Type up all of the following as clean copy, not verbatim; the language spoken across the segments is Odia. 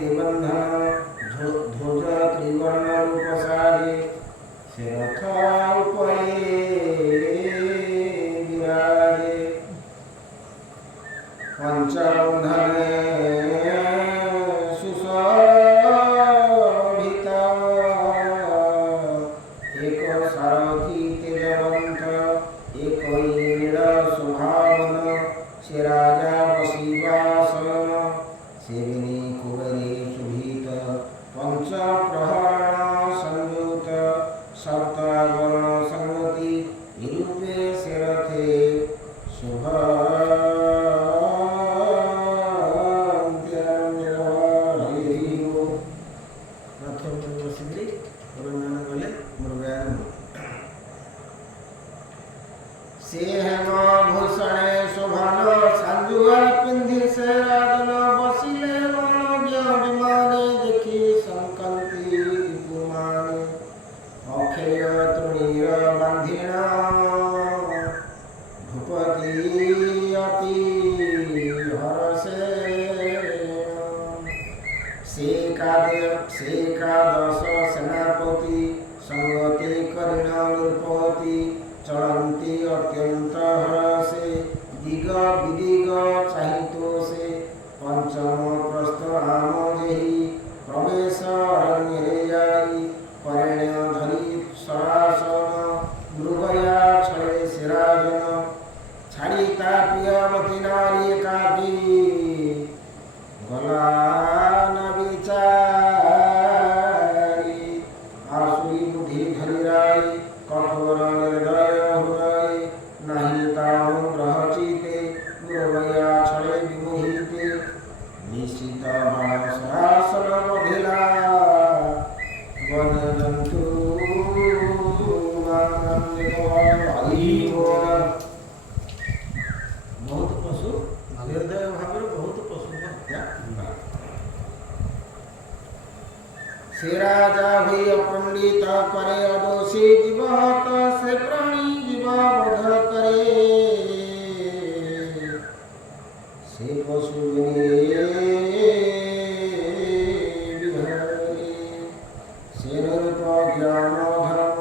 निबंधन ध्वज त्रिवर्ण रूपसारे से रथ उपरे विराजे पंचबंधने सुशोभिता एक सारथी तेजवंत एक नील सुभावन से राजा वशिवासन सेविनी कुबेरी सुभीत पंच प्रहरण संयुत सप्तवर्ण संगति निरूपे से रथे शुभ से हेम भूषण शोभन संजुआ पिंधि से राजन बसिले मन ज्ञाने देखी संकल्पी कुमारे अक्षय तृणीय बंधिण भूपति अति हरसे सेकादश सेनापति संगति कर्ण नृपति चलंती अत्यंत हरसे दिग विदिग चाहितो से पंचम प्रस्थ आम जेहि प्रवेश अरण्य जाई परिण्य धरी सरासन मृगया छले सिराजन छाड़ी ता प्रियवती नारी एकाकी गला न विचारी आसुरी बुद्धि धरी राई कठोर निर्दय हृदय नहीं ताहु ग्रह चीते मृगया छले विमोहिते निश्चित बाण सरासन बधिला वन्य जंतु बहुत पशु निर्दय भाव बहुत पशु हत्या से राजा हुई अपंडित करे अदोषी जीव हत से प्राणी जीव वध करे से पशु से रूप ज्ञान धर्म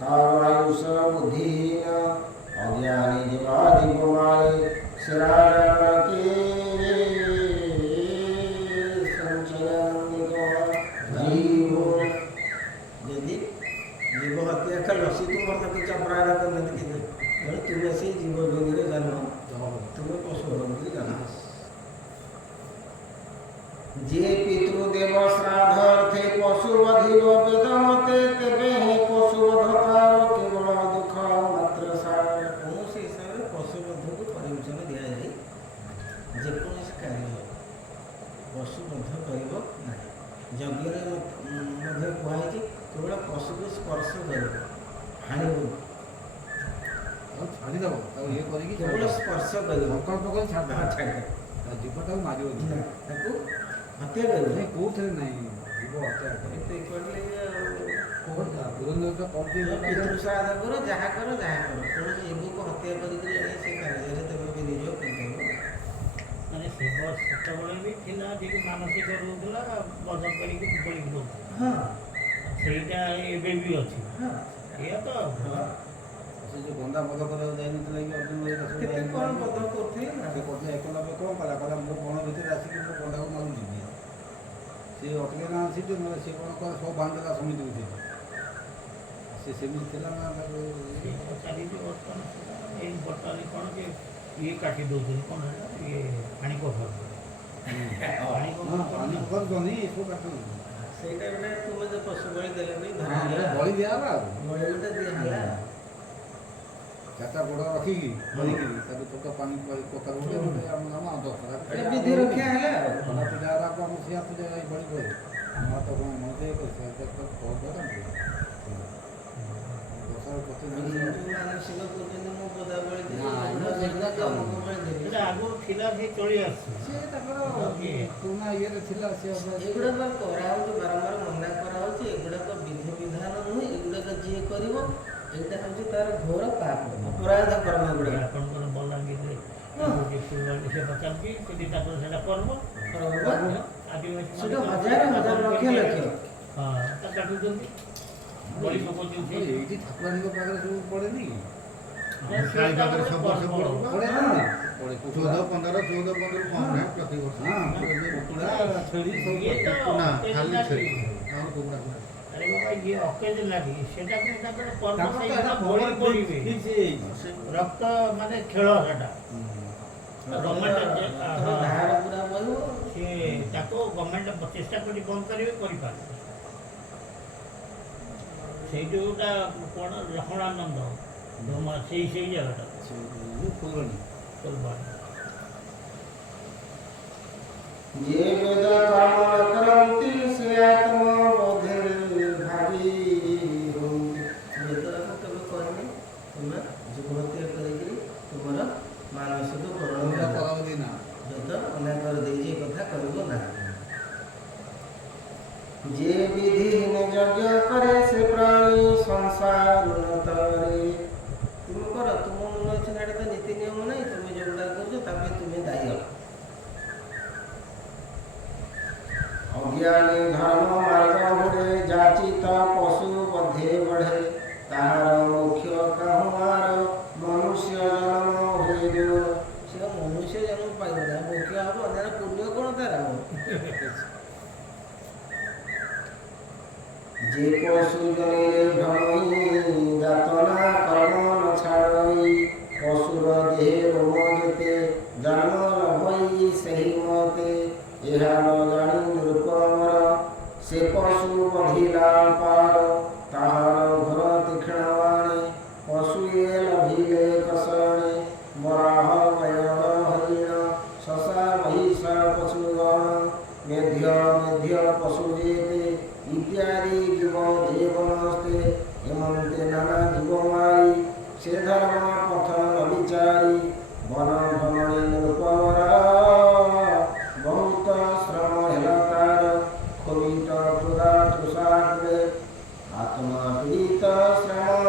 तार आयुष बुद्धिहीन अज्ञानी जीवादि मारे से राजा के जीव हत्या का लसी तुम तुम चपराध करने तुम्हें से जीव जोनि जन्म तुम्हें पशु बंदी जाना जे पितृदेव श्राद्धार्थे पशु बधिव वेद मते तेबे हे पशु बधकार केवल दुख मात्र सार कौन से हिसाब से पशु बध को परिवचन दिया जाए जेकोसी कार्य पशु बध करिब नाही यज्ञ मध्य कुहाई केवल पशु को स्पर्श कर हानि छाड़ीदेव ये करी केवल स्पर्श कर जीवटा मार हत्या कर कौन नहीं जीव हत्या पितृश्राद्ध कर जहाँ कर कौन जीव को हत्या कर ମାନେ ଶିବ ସେତେବେଳେ ବି ଥିଲା ଟିକେ ମାନସିକ ରହୁଥିଲା ବଧ କରିକି ବଳି ଦେଉଥିଲା ହଁ ସେଇଟା ଏବେ ବି ଅଛି ଏଇଆ ତ ସେ ଯେଉଁ ଗନ୍ଦା ବଧ କରିବାକୁ ଯାଇନଥିଲା କି ଅର୍ଜୁନ କେତେ କ'ଣ ବଧ କରୁଥିଲେ ସେ କରୁଥିଲେ ଏକଲବ୍ୟ କ'ଣ କଲା କହିଲା ମୋ ବଣ ଭିତରେ ଆସିକି ମୋ ଗଣ୍ଡାକୁ ମାରୁ ଯିବି ସେ ଅଟକେ ନା ଆସିଛି ନହେଲେ ସେ କ'ଣ କଲା ସବୁ ବାନ୍ଧିଲା ସମିତି ଉଠେଇଛି ସେ ସେମିତି ଥିଲା ନା ତାକୁ ଚାଲିଛି ବର୍ତ୍ତମାନ ଏଇ ବର୍ତ୍ତମାନ କ'ଣ କି ଇଏ କାଟି ଦେଉଛନ୍ତି କ'ଣ ହେଲା ଇଏ ପାଣି କଭର ପାଣି କରୁଛନ୍ତି ଏସବୁ କାଟୁଛନ୍ତି ସେଇଟା ଗୋଟେ ତୁମେ ଯେ ପଶୁ ବଳି ଦେଲେ ବି ବଳି ଦିଆହେଲା ଆଉ ବଳି ଗୋଟେ ଦିଆହେଲା ଚାରିଟା ଗୋଡ଼ ରଖିକି ବଳିକିରି ତାକୁ ଛୋଟ ପାଣି ପକା ଗୋଟେ ଗୋଟେ ଆମ ଦଶହରା ବିଧି ରକ୍ଷା ହେଲା ଆଉ ଖଣ୍ଡା ପୂଜା ହେଲାକୁ ଆମ ସିଆ ପୂଜା ବଳି କରି ଆମ ତ କ'ଣ ମଜା ଦଶହରା ପ୍ରତି ମାନସିକ କରୁଛନ୍ତି ମୁଁ ବୋଧା ବଳି ଏଇଟା ଆଗରୁ ଥିଲା ସେ ଚଳି ଆସୁଛି ସେ ତାଙ୍କର ପୁରୁଣା ଇଏରେ ଥିଲା ସେ ଏଗୁଡ଼ାକ କରାହେଉଛି ବାରମ୍ବାର ମନା କରାହେଉଛି ଏଗୁଡ଼ାକ ବିଧି ବିଧାନ ନୁହେଁ ଏଗୁଡ଼ାକ ଯିଏ କରିବ ଏଇଟା ହେଉଛି ତାର ଘୋର ପାପ ଅପରାଧ କର୍ମ ଏଗୁଡ଼ାକ ଆପଣଙ୍କର ବଲାଙ୍ଗୀରରେ ସେ ପଚାରୁଛି ସେଠି ତାଙ୍କର ସେଇଟା ପର୍ବ ଆଦିବାସୀ ସେଟା ହଜାର ହଜାର ଲକ୍ଷ ଲକ୍ଷ। ହଁ ତା କାଟୁଛନ୍ତି ବଳି ପକଉଛନ୍ତି ଏଇଠି ଠାକୁରାଣୀଙ୍କ ପାଖରେ ସବୁ ପଡ଼େନି କି? କାଳୀ ପାଖରେ ସବୁ ବର୍ଷ ପଡେ ପଡ଼େ ନା ପଡ଼େ 14 କମ ନାହିଁ ପ୍ରତିବର୍ଷ। ହଁ କୁକୁଡ଼ା ଛେଳି ସବୁ ଇଏ ତ ନା ଅକେଜନ ଖାଲି ଲାଗି। ଛେଳି ଆମର କୁକୁଡ଼ା ଫୁକୁଡ଼ା। ଆରେ ବାବା ଇଏ ଅକେଜନ ଲାଗି ସେଟା କିନ୍ତୁ ତାଙ୍କର ପର୍ବ ତାଙ୍କର ତ ସେଇଟା ଏଇଟା ବଳି ବହୁତ ପଡ଼ିବେ ଫିକ୍ସ ହେଇଯାଇଛି। ରକ୍ତ ମାନେ ଖେଳ ସେଟା ଗଭର୍ଣ୍ଣମେଣ୍ଟ ଧାର ପୁରା ବହିବ। ସିଏ ତାକୁ ଗଭର୍ଣ୍ଣମେଣ୍ଟ ଚେଷ୍ଟା କରି ବନ୍ଦ କରିବେ କରିପାରେ ସେଇଠୁ ଗୋଟା କ'ଣ ଲକ୍ଷ୍ମଣାନନ୍ଦ ସେଇ ଜାଗାଟା ଫୁଲବାଣୀ ଫୁଲବାଣୀ ଯେ ବେଦ କର୍ମ ନ କରନ୍ତି ସେ ଆତ୍ମବୋଧରେ ଭାବି ହୁଅନ୍ତି। ବେଦକୁ କେବେ କହିନି ତୁମେ ଯୁଗହତ୍ୟା କରିକିରି ତୁମର ମାନସିକ କରଣ କରନ୍ତି ନା ବେଦ ମନା କରିଦେଇଛି ଏ କଥା କରିବ ନାହିଁ। ଯେ ବିଧିହୀନ ଯଜ୍ଞ କରେ ସେ ପ୍ରାଣୀ ସଂସାର ଉନ୍ନତରେ। ତୁମେ କର ତୁମ ମନ ଅଛି ନା, ଏଟା ତ ନୀତି ନିୟମ ନାହିଁ, ତୁମେ ଯୋଉଟା କରୁଛ ତା ପାଇଁ ତୁମେ ଦାୟୀ। ଅଜ୍ଞାନୀ ଧର୍ମ ମାର୍ଗ ହୁଏ ଯାଚିତ ପଶୁ ବଧେ ବଢ଼େ ତାହାର ମୁଖ୍ୟ କାହୁଆର ମନୁଷ୍ୟ ଜନ୍ମ ହୁଏ ଦୂର। ସେ ମନୁଷ୍ୟ ଜନ୍ମ ପାଇବ ନା ମୁଖ୍ୟ ହବ ଅନ୍ୟାନ୍ୟ ପୁଣ୍ୟ କ'ଣ ତାର ହବ। যে পশু জনিরে ভ্রমই যাতনা কর্ম ন ছাড়ই পশুর দেহে রোম যেতে জন্ম লভই সেই মতে ইহা ন জানি নিরূপমর সে পশু বধিলা পার তাহার ঘোর তীক্ষ্ণ বাণী পশুয়ে লভিলে কষণে বরাহ ময়ূর হরিণ শশা মহিষ পশুগণ মেধ্য মেধ্য পশু যেতে ইত্যাদি জীব জীবনস্তে এমন্তে নানা জীবমাই সে ধর্ম পথ নবিচারি বন ভ্রমণে নিরূপমর বহুত শ্রম হেলা তার ক্ষোভিত ক্রোধা তুষারে আত্মা পীড়িত শ্রম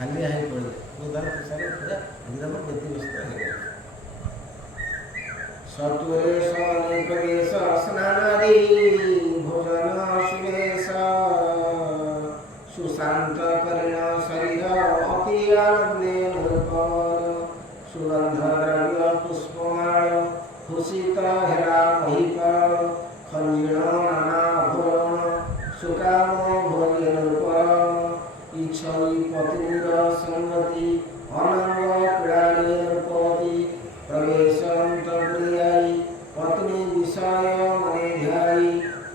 ହାଲିଆ ହେଇ ପଡ଼ିଲେ ପ୍ରଧାନ ତୁଷାର ପୁରା ଏକଦମ ବ୍ୟତିବ୍ୟସ୍ତ ହେଇଗଲେ। ସତ୍ୱରେ ସନେ ପ୍ରବେଶ ସ୍ନାନାଦି ଭୋଜନ ସୁବେଶ ସୁଶାନ୍ତ କରିଣ ଶରୀର ଅତି ଆନନ୍ଦେ ନିରୂପମର ସୁଗନ୍ଧ ଦ୍ରବ୍ୟ ପୁଷ୍ପମାଳ ଭୂଷିତ ହେଲା ମହିପାଳ ଖଞ୍ଜିଣ ନାନା ଭୋରଣ ସୁକାମ ଭୋଗ୍ୟ ନିରୂପର ইচ্ছাই পত্নীর সঙ্গতি অনঙ্গ প্রাণী রূপতি প্রবেশন্তরিয়াই পত্নী বিষয় মনে ধ্যাই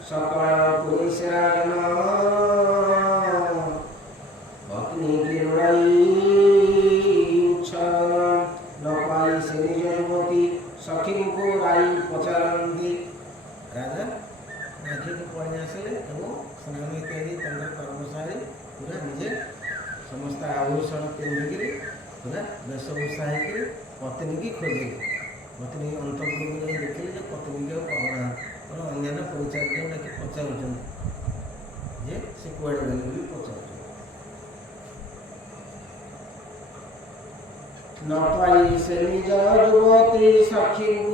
সকল পুরুষরাজন পত্নী কিরণাই উচ্ছন্ন ন পাই সে নিজ যুবতী সখীଙ୍କୁ রাই পচারନ୍ତି। রাজা রাজ্যକୁ ପଳେଇ ଆସିଲେ ଏବଂ ସ୍ନାନ ଇତ୍ୟାଦି ତାଙ୍କର କର୍ମ ସାରି ପୁରା ନିଜେ ସମସ୍ତ ଆଭୂଷଣ ପିନ୍ଧିକିରି ପୁରା ବେଶଭୂଷା ହେଇକିରି ପତ୍ନୀକି ଖୋଜିଲେ। ପତ୍ନୀ ଅନ୍ତପୁରକୁ ଯାଇ ଦେଖିଲେ ଯେ ପତ୍ନୀକି ଆଉ ପାଉନାହାନ୍ତି। ଅନ୍ୟାନ୍ୟ ପରିଚାରିକା ଡାକି ପଚାରୁଛନ୍ତି ଯେ ସେ କୁଆଡ଼େ ଗଲେ ବୋଲି ପଚାରୁଛନ୍ତି। ନ ପାଇ ସେ ନିଜ ଯୁବତୀ ସଖୀଙ୍କୁ